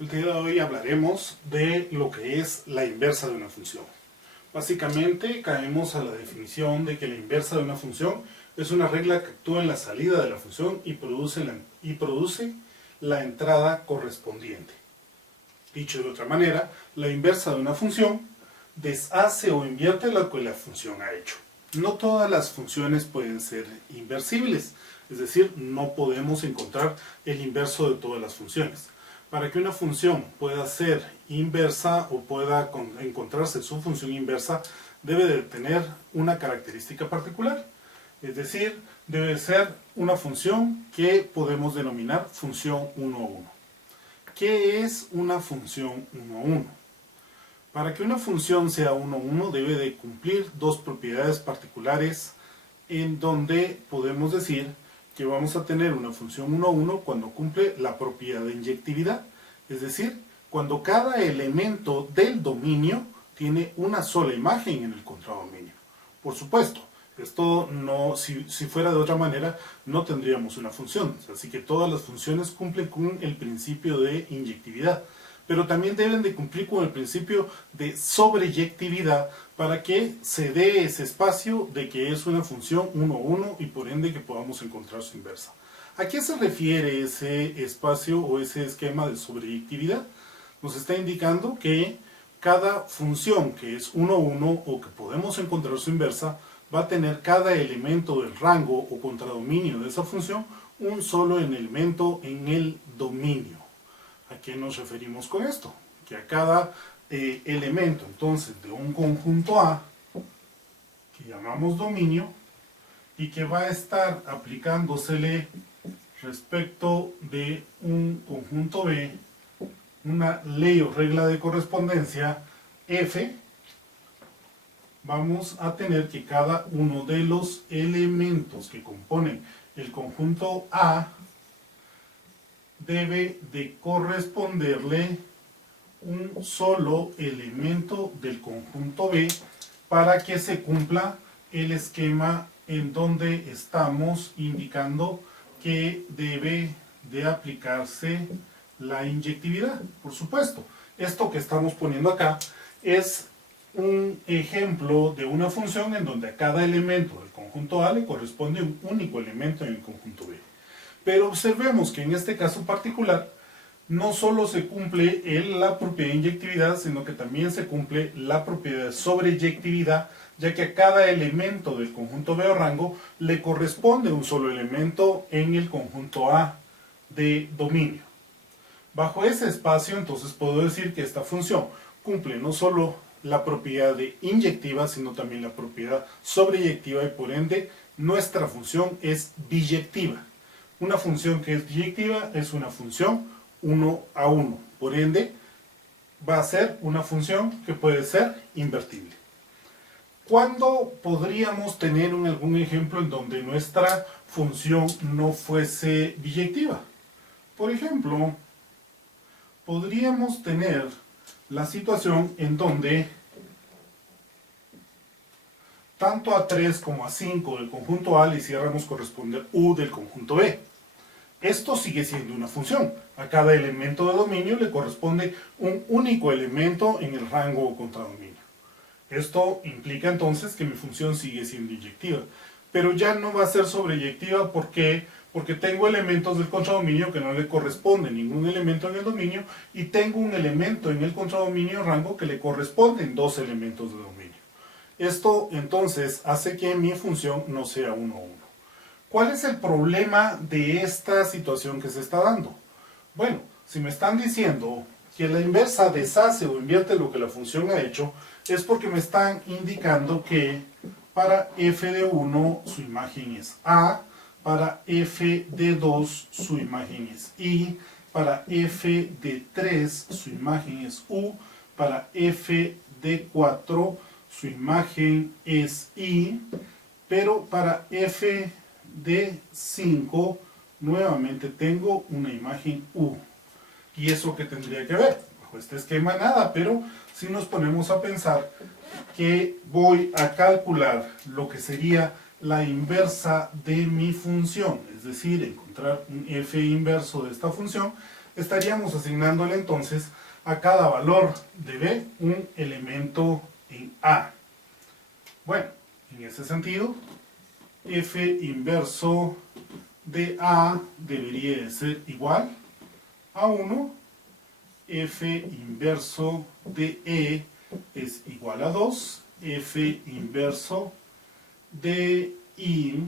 El día de hoy hablaremos de lo que es la inversa de una función. Básicamente caemos a la definición de que la inversa de una función es una regla que actúa en la salida de la función y produce la entrada correspondiente. Dicho de otra manera, la inversa de una función deshace o invierte lo que la función ha hecho. No todas las funciones pueden ser inversibles, es decir, no podemos encontrar el inverso de todas las funciones. Para que una función pueda ser inversa o pueda encontrarse su función inversa, debe de tener una característica particular. Es decir, debe ser una función que podemos denominar función 1 a 1. ¿Qué es una función 1 a 1? Para que una función sea 1 a 1 debe de cumplir dos propiedades particulares en donde podemos decir que vamos a tener una función 1 a 1 cuando cumple la propiedad de inyectividad, es decir, cuando cada elemento del dominio tiene una sola imagen en el contradominio. Por supuesto, esto no, si fuera de otra manera, no tendríamos una función, así que todas las funciones cumplen con el principio de inyectividad, pero también deben de cumplir con el principio de sobreyectividad para que se dé ese espacio de que es una función 1 a 1 y por ende que podamos encontrar su inversa. ¿A qué se refiere ese espacio o ese esquema de sobreyectividad? Nos está indicando que cada función que es 1 a 1 o que podemos encontrar su inversa va a tener cada elemento del rango o contradominio de esa función un solo elemento en el dominio. ¿A qué nos referimos con esto? Que a cada elemento entonces de un conjunto A, que llamamos dominio, y que va a estar aplicándosele respecto de un conjunto B, una ley o regla de correspondencia F, vamos a tener que cada uno de los elementos que componen el conjunto A debe de corresponderle un solo elemento del conjunto B para que se cumpla el esquema en donde estamos indicando que debe de aplicarse la inyectividad. Por supuesto, esto que estamos poniendo acá es un ejemplo de una función en donde a cada elemento del conjunto A le corresponde un único elemento en el conjunto B. Pero observemos que en este caso particular no solo se cumple la propiedad de inyectividad, sino que también se cumple la propiedad de sobreyectividad, ya que a cada elemento del conjunto B o rango le corresponde un solo elemento en el conjunto A de dominio. Bajo ese espacio, entonces puedo decir que esta función cumple no solo la propiedad de inyectiva, sino también la propiedad sobreyectiva y por ende nuestra función es biyectiva. Una función que es biyectiva es una función 1 a 1. Por ende, va a ser una función que puede ser invertible. ¿Cuándo podríamos tener algún ejemplo en donde nuestra función no fuese biyectiva? Por ejemplo, podríamos tener la situación en donde tanto a 3 como a 5 del conjunto A le hiciéramos corresponder U del conjunto B. Esto sigue siendo una función. A cada elemento de dominio le corresponde un único elemento en el rango o contradominio. Esto implica entonces que mi función sigue siendo inyectiva. Pero ya no va a ser sobreyectiva porque tengo elementos del contradominio que no le corresponden ningún elemento en el dominio y tengo un elemento en el contradominio rango que le corresponden dos elementos de dominio. Esto entonces hace que mi función no sea 1 a 1. ¿Cuál es el problema de esta situación que se está dando? Bueno, si me están diciendo que la inversa deshace o invierte lo que la función ha hecho, es porque me están indicando que para f de 1 su imagen es A, para f de 2 su imagen es I, para f de 3 su imagen es U, para f de 4 su imagen es I, pero para f de 5 nuevamente tengo una imagen U. ¿Y eso qué tendría que ver? Bajo este esquema nada, pero si nos ponemos a pensar que voy a calcular lo que sería la inversa de mi función, es decir, encontrar un f inverso de esta función, estaríamos asignándole entonces a cada valor de B un elemento en A. Bueno, en ese sentido, F inverso de A debería de ser igual a 1, F inverso de E es igual a 2, F inverso de I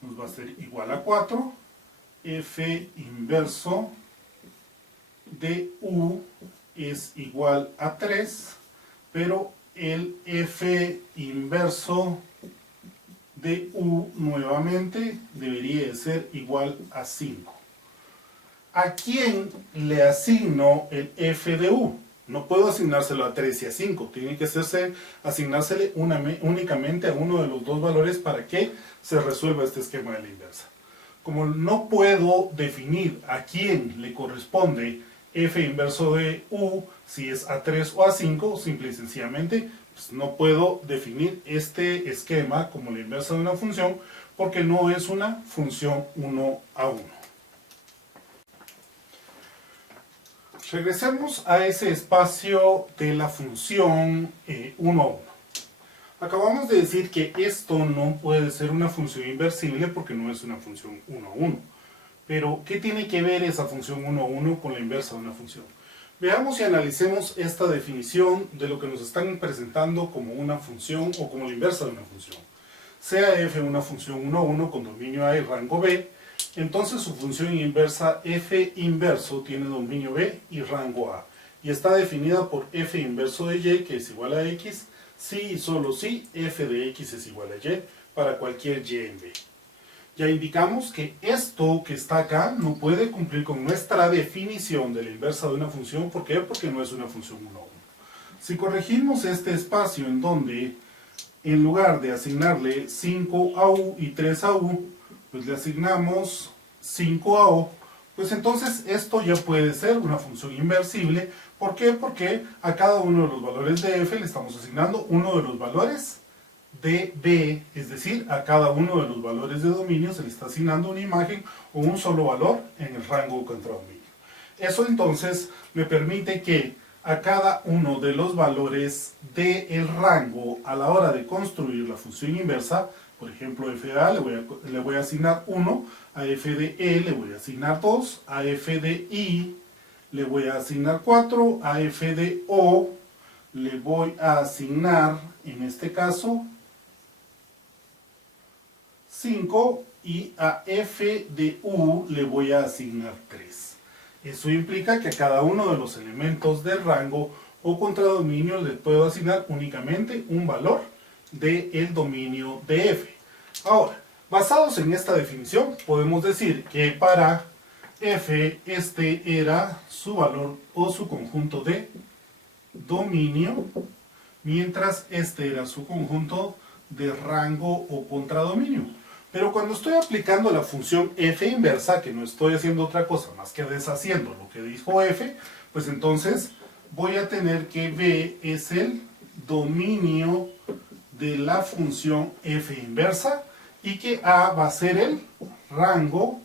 nos va a ser igual a 4, F inverso de U es igual a 3, pero el F inverso de U nuevamente debería de ser igual a 5. ¿A quién le asigno el F de U? No puedo asignárselo a 3 y a 5, tiene que asignársele únicamente a uno de los dos valores para que se resuelva este esquema de la inversa. Como no puedo definir a quién le corresponde F inverso de U, si es a 3 o a 5, simple y sencillamente pues no puedo definir este esquema como la inversa de una función porque no es una función 1 a 1. Regresemos a ese espacio de la función 1 a 1. Acabamos de decir que esto no puede ser una función inversible porque no es una función 1 a 1. Pero, ¿qué tiene que ver esa función 1 a 1 con la inversa de una función? Veamos y analicemos esta definición de lo que nos están presentando como una función o como la inversa de una función. Sea f una función 1 a 1 con dominio A y rango B, entonces su función inversa f inverso tiene dominio B y rango A. Y está definida por f inverso de y, que es igual a x, si y solo si f de x es igual a y para cualquier y en B. Ya indicamos que esto que está acá no puede cumplir con nuestra definición de la inversa de una función. ¿Por qué? Porque no es una función 1 a 1. Si corregimos este espacio en donde en lugar de asignarle 5 a U y 3 a U, pues le asignamos 5 a O, pues entonces esto ya puede ser una función inversible. ¿Por qué? Porque a cada uno de los valores de f le estamos asignando uno de los valores de B, es decir, a cada uno de los valores de dominio se le está asignando una imagen o un solo valor en el rango contra dominio. Eso entonces me permite que a cada uno de los valores del rango a la hora de construir la función inversa, por ejemplo, f de A le voy a asignar 1, a f de E le voy a asignar 2, a f de I le voy a asignar 4, a f de O le voy a asignar, en este caso, 5 y a f de U le voy a asignar 3. Eso implica que a cada uno de los elementos del rango o contradominio le puedo asignar únicamente un valor del dominio de f. Ahora, basados en esta definición, podemos decir que para f este era su valor o su conjunto de dominio, mientras este era su conjunto de rango o contradominio. Pero cuando estoy aplicando la función f inversa, que no estoy haciendo otra cosa más que deshaciendo lo que dijo f, pues entonces voy a tener que b es el dominio de la función f inversa y que a va a ser el rango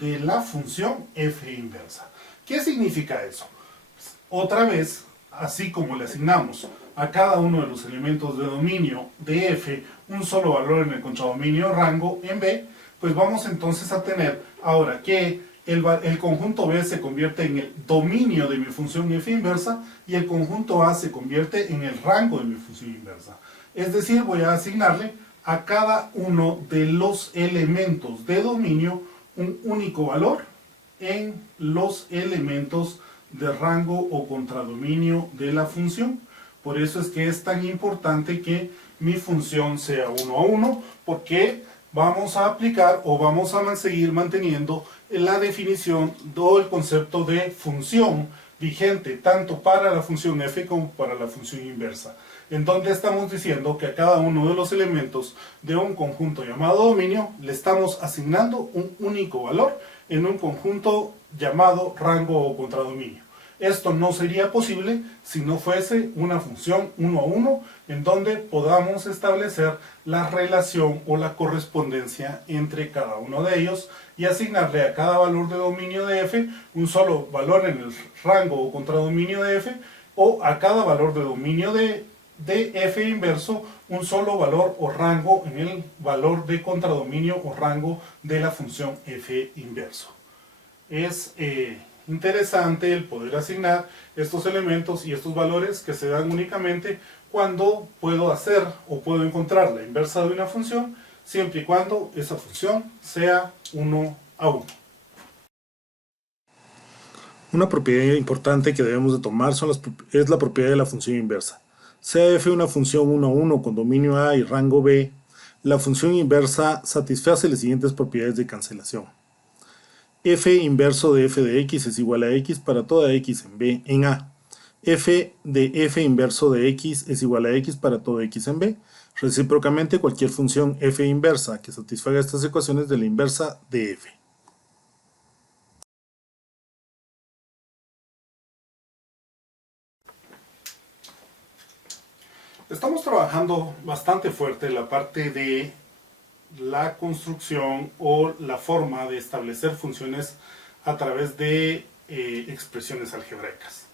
de la función f inversa. ¿Qué significa eso? Pues, otra vez, así como le asignamos a cada uno de los elementos de dominio de f un solo valor en el contradominio rango en B, pues vamos entonces a tener ahora que el conjunto B se convierte en el dominio de mi función f inversa y el conjunto A se convierte en el rango de mi función inversa. Es decir, voy a asignarle a cada uno de los elementos de dominio un único valor en los elementos de rango o contradominio de la función. Por eso es que es tan importante que mi función sea 1 a 1, porque vamos a aplicar o vamos a seguir manteniendo la definición o el concepto de función vigente tanto para la función f como para la función inversa, en donde estamos diciendo que a cada uno de los elementos de un conjunto llamado dominio le estamos asignando un único valor en un conjunto llamado rango o contradominio. Esto no sería posible si no fuese una función 1 a 1 en donde podamos establecer la relación o la correspondencia entre cada uno de ellos y asignarle a cada valor de dominio de f un solo valor en el rango o contradominio de f, o a cada valor de dominio de f inverso un solo valor o rango en el valor de contradominio o rango de la función f inverso. Es interesante el poder asignar estos elementos y estos valores que se dan únicamente cuando puedo hacer o puedo encontrar la inversa de una función, siempre y cuando esa función sea 1 a 1. Una propiedad importante que debemos de tomar es la propiedad de la función inversa. Sea f una función 1 a 1 con dominio A y rango B, la función inversa satisface las siguientes propiedades de cancelación. F inverso de f de x es igual a x para toda x en A. F de f inverso de x es igual a x para todo x en B. Recíprocamente, cualquier función f inversa que satisfaga estas ecuaciones de la inversa de f. Estamos trabajando bastante fuerte la parte de la construcción o la forma de establecer funciones a través de expresiones algebraicas.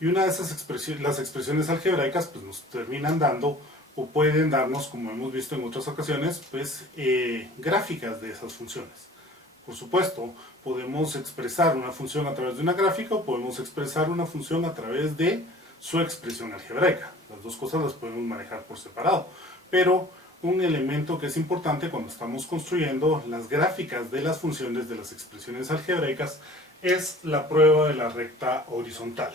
Y una de esas las expresiones algebraicas pues nos terminan dando o pueden darnos, como hemos visto en otras ocasiones, pues gráficas de esas funciones. Por supuesto, podemos expresar una función a través de una gráfica o podemos expresar una función a través de su expresión algebraica. Las dos cosas las podemos manejar por separado, pero un elemento que es importante cuando estamos construyendo las gráficas de las funciones de las expresiones algebraicas es la prueba de la recta horizontal.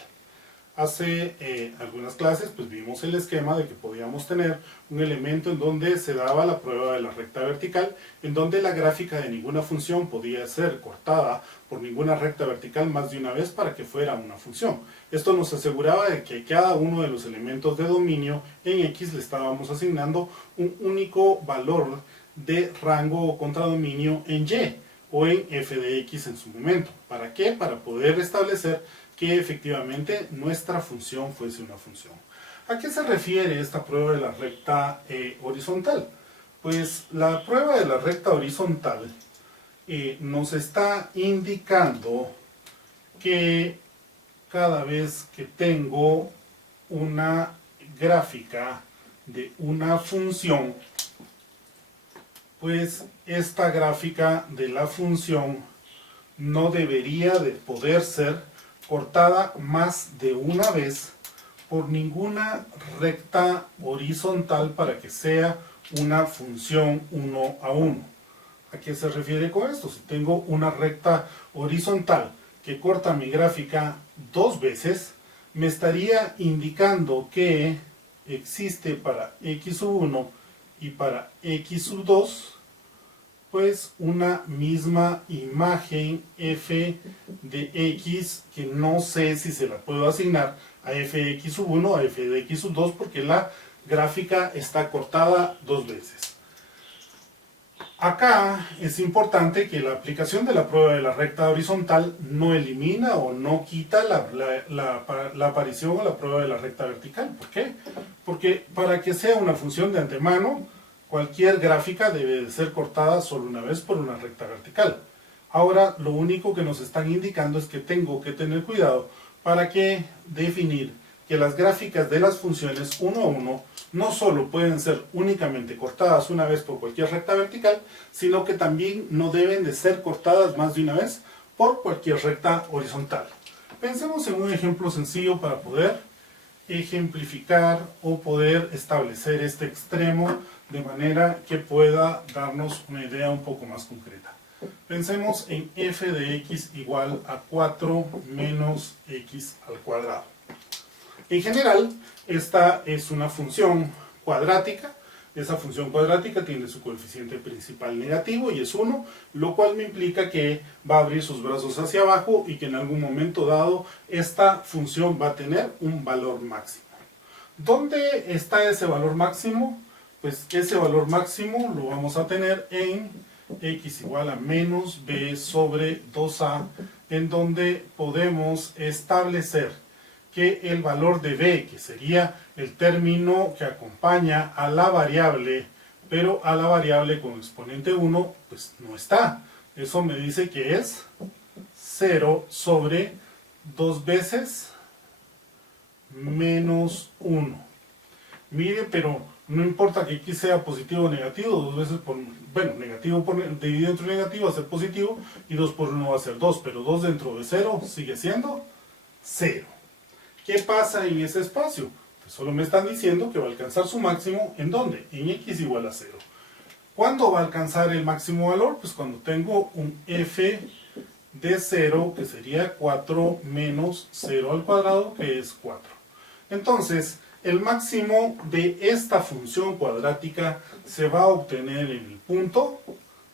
Hace algunas clases pues vimos el esquema de que podíamos tener un elemento en donde se daba la prueba de la recta vertical, en donde la gráfica de ninguna función podía ser cortada por ninguna recta vertical más de una vez para que fuera una función. Esto nos aseguraba de que cada uno de los elementos de dominio en X le estábamos asignando un único valor de rango o contradominio en Y o en f de X en su momento. ¿Para qué? Para poder establecer que efectivamente nuestra función fuese una función. ¿A qué se refiere esta prueba de la recta horizontal? Pues la prueba de la recta horizontal nos está indicando que cada vez que tengo una gráfica de una función, pues esta gráfica de la función no debería de poder ser cortada más de una vez por ninguna recta horizontal para que sea una función 1 a 1. ¿A qué se refiere con esto? Si tengo una recta horizontal que corta mi gráfica dos veces, me estaría indicando que existe para x sub 1 y para x sub 2 pues una misma imagen f de x que no sé si se la puedo asignar a f de x sub 1 o a f de x sub 2 porque la gráfica está cortada dos veces. Acá es importante que la aplicación de la prueba de la recta horizontal no elimina o no quita la aparición o la prueba de la recta vertical. ¿Por qué? Porque para que sea una función de antemano, cualquier gráfica debe de ser cortada solo una vez por una recta vertical. Ahora lo único que nos están indicando es que tengo que tener cuidado para que definir que las gráficas de las funciones 1 a 1 no solo pueden ser únicamente cortadas una vez por cualquier recta vertical, sino que también no deben de ser cortadas más de una vez por cualquier recta horizontal. Pensemos en un ejemplo sencillo para poder ejemplificar o poder establecer este extremo de manera que pueda darnos una idea un poco más concreta. Pensemos en f de x igual a 4 menos x al cuadrado. En general, esta es una función cuadrática. Esa función cuadrática tiene su coeficiente principal negativo y es 1, lo cual me implica que va a abrir sus brazos hacia abajo y que en algún momento dado esta función va a tener un valor máximo. ¿Dónde está ese valor máximo? Pues ese valor máximo lo vamos a tener en x igual a menos b sobre 2a en donde podemos establecer que el valor de b, que sería el término que acompaña a la variable, pero a la variable con exponente 1, pues no está. Eso me dice que es 0 sobre 2 veces menos 1. Mire, pero no importa que x sea positivo o negativo, 2 veces por, bueno, negativo dividido entre negativo va a ser positivo y 2 por 1 va a ser 2, pero 2 dentro de 0 sigue siendo 0. ¿Qué pasa en ese espacio? Pues solo me están diciendo que va a alcanzar su máximo, ¿en dónde? En x igual a 0. ¿Cuándo va a alcanzar el máximo valor? Pues cuando tengo un f de 0, que sería 4 menos 0 al cuadrado, que es 4. Entonces, el máximo de esta función cuadrática se va a obtener en el punto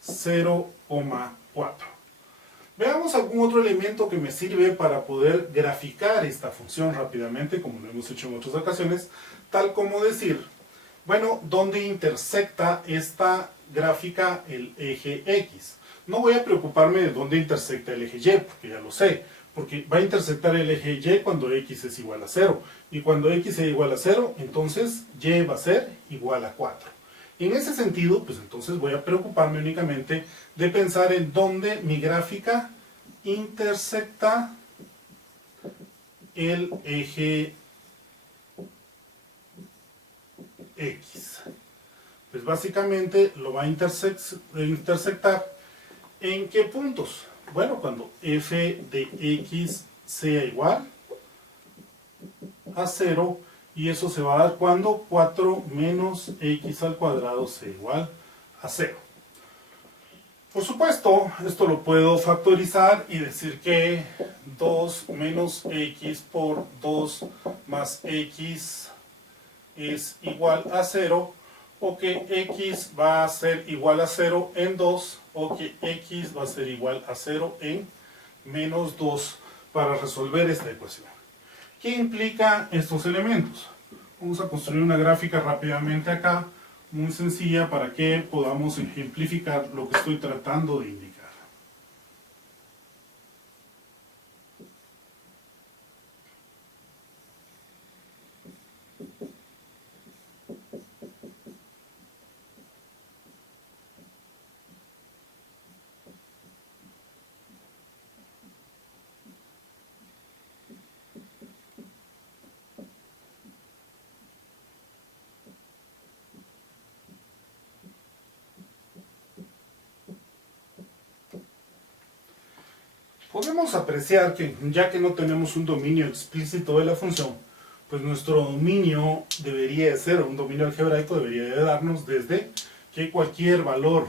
0,4. Veamos algún otro elemento que me sirve para poder graficar esta función rápidamente, como lo hemos hecho en otras ocasiones, tal como decir, bueno, ¿dónde intersecta esta gráfica el eje X? No voy a preocuparme de dónde intersecta el eje Y, porque ya lo sé, porque va a intersectar el eje Y cuando X es igual a 0, y cuando X es igual a 0, entonces Y va a ser igual a 4. En ese sentido, pues entonces voy a preocuparme únicamente de pensar en dónde mi gráfica intersecta el eje X. Pues básicamente lo va a intersectar ¿en qué puntos? Bueno, cuando f de x sea igual a 0, y eso se va a dar cuando 4 menos x al cuadrado sea igual a 0. Por supuesto, esto lo puedo factorizar y decir que 2 menos x por 2 más x es igual a 0, o que x va a ser igual a 0 en 2, o que x va a ser igual a 0 en menos 2 para resolver esta ecuación. ¿Qué implica estos elementos? Vamos a construir una gráfica rápidamente acá, muy sencilla, para que podamos ejemplificar lo que estoy tratando de indicar. Podemos apreciar que, ya que no tenemos un dominio explícito de la función, pues nuestro dominio debería de ser, un dominio algebraico debería de darnos desde que cualquier valor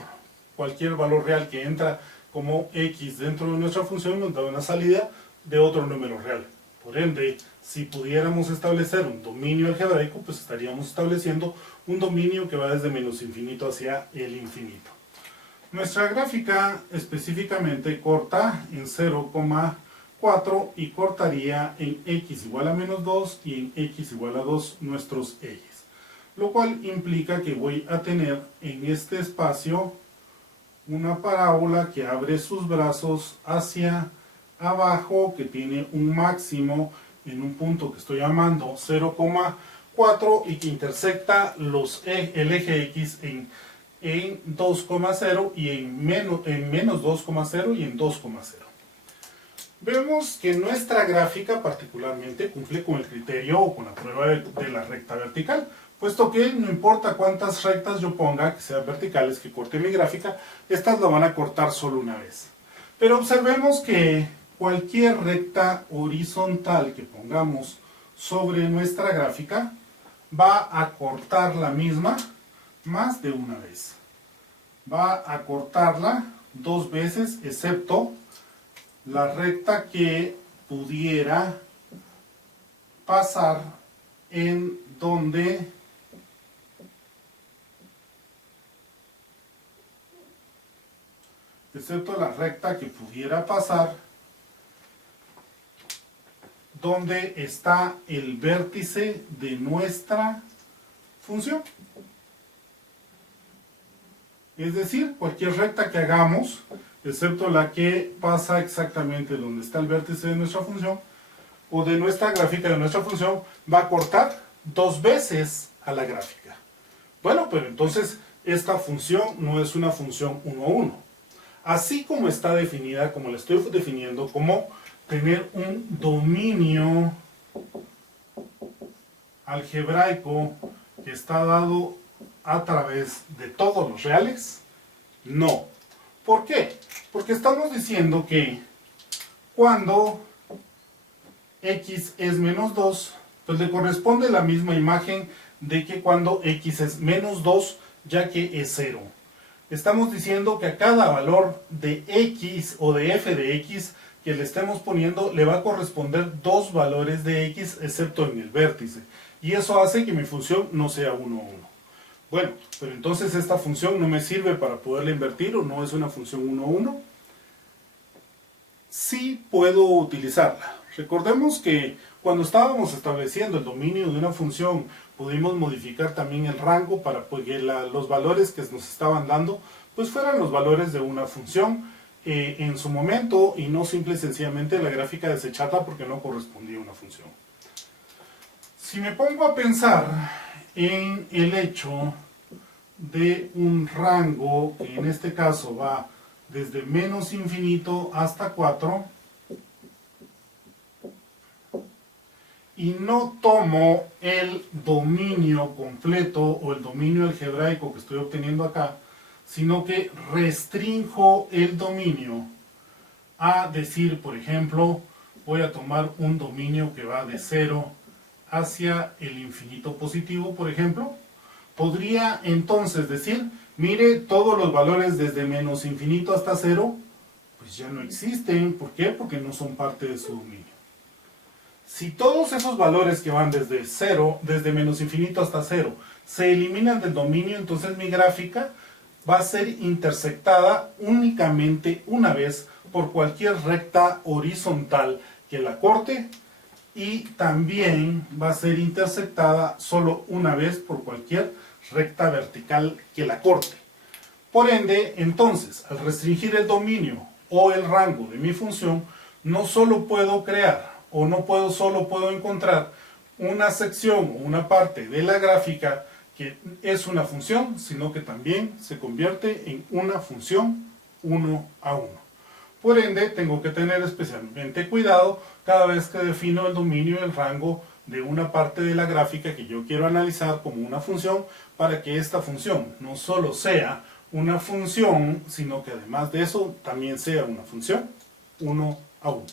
real que entra como x dentro de nuestra función nos da una salida de otro número real. Por ende, si pudiéramos establecer un dominio algebraico, pues estaríamos estableciendo un dominio que va desde menos infinito hacia el infinito. Nuestra gráfica específicamente corta en 0,4 y cortaría en x igual a menos 2 y en x igual a 2 nuestros ejes. Lo cual implica que voy a tener en este espacio una parábola que abre sus brazos hacia abajo, que tiene un máximo en un punto que estoy llamando 0,4 y que intersecta el eje x en 2,0 y en menos 2,0 y en 2,0. Vemos que nuestra gráfica particularmente cumple con el criterio o con la prueba de la recta vertical, puesto que no importa cuántas rectas yo ponga, que sean verticales, que corte mi gráfica, estas la van a cortar solo una vez. Pero observemos que cualquier recta horizontal que pongamos sobre nuestra gráfica va a cortar la misma más de una vez. Va a cortarla 2 veces, excepto la recta que pudiera pasar en donde donde está el vértice de nuestra función. Es decir, cualquier recta que hagamos excepto la que pasa exactamente donde está el vértice de nuestra función, o de nuestra gráfica de nuestra función, va a cortar 2 veces a la gráfica. Bueno, pero entonces esta función no es una función 1, 1. Así como está definida, como la estoy definiendo, como tener un dominio algebraico que está dado a través de todos los reales, no. ¿Por qué? Porque estamos diciendo que cuando x es menos 2, pues le corresponde la misma imagen de que cuando x es menos 2, ya que es 0. Estamos diciendo que a cada valor de x o de f de x que le estemos poniendo le va a corresponder 2 valores de x excepto en el vértice. Y eso hace que mi función no sea 1, 1. Bueno, pero entonces esta función no me sirve para poderla invertir o no es una función 1, 1. Sí puedo utilizarla. Recordemos que cuando estábamos estableciendo el dominio de una función, pudimos modificar también el rango para que los valores que nos estaban dando pues fueran los valores de una función en su momento y no simple y sencillamente la gráfica desecharla porque no correspondía a una función. Si me pongo a pensar en el hecho de un rango que en este caso va desde menos infinito hasta 4 y no tomo el dominio completo o el dominio algebraico que estoy obteniendo acá, sino que restrinjo el dominio a decir, por ejemplo, voy a tomar un dominio que va de 0 hacia el infinito positivo, por ejemplo. Podría entonces decir, mire, todos los valores desde menos infinito hasta 0, pues ya no existen. ¿Por qué? Porque no son parte de su dominio. Si todos esos valores que van desde 0, desde menos infinito hasta 0, se eliminan del dominio, entonces mi gráfica va a ser intersectada únicamente una vez por cualquier recta horizontal que la corte y también va a ser intersectada solo una vez por cualquier recta vertical que la corte. Por ende, entonces, al restringir el dominio o el rango de mi función, no solo puedo crear o solo puedo encontrar una sección o una parte de la gráfica que es una función, sino que también se convierte en una función 1 a 1. Por ende, tengo que tener especialmente cuidado cada vez que defino el dominio y el rango de una parte de la gráfica que yo quiero analizar como una función, para que esta función no solo sea una función, sino que además de eso también sea una función 1 a 1.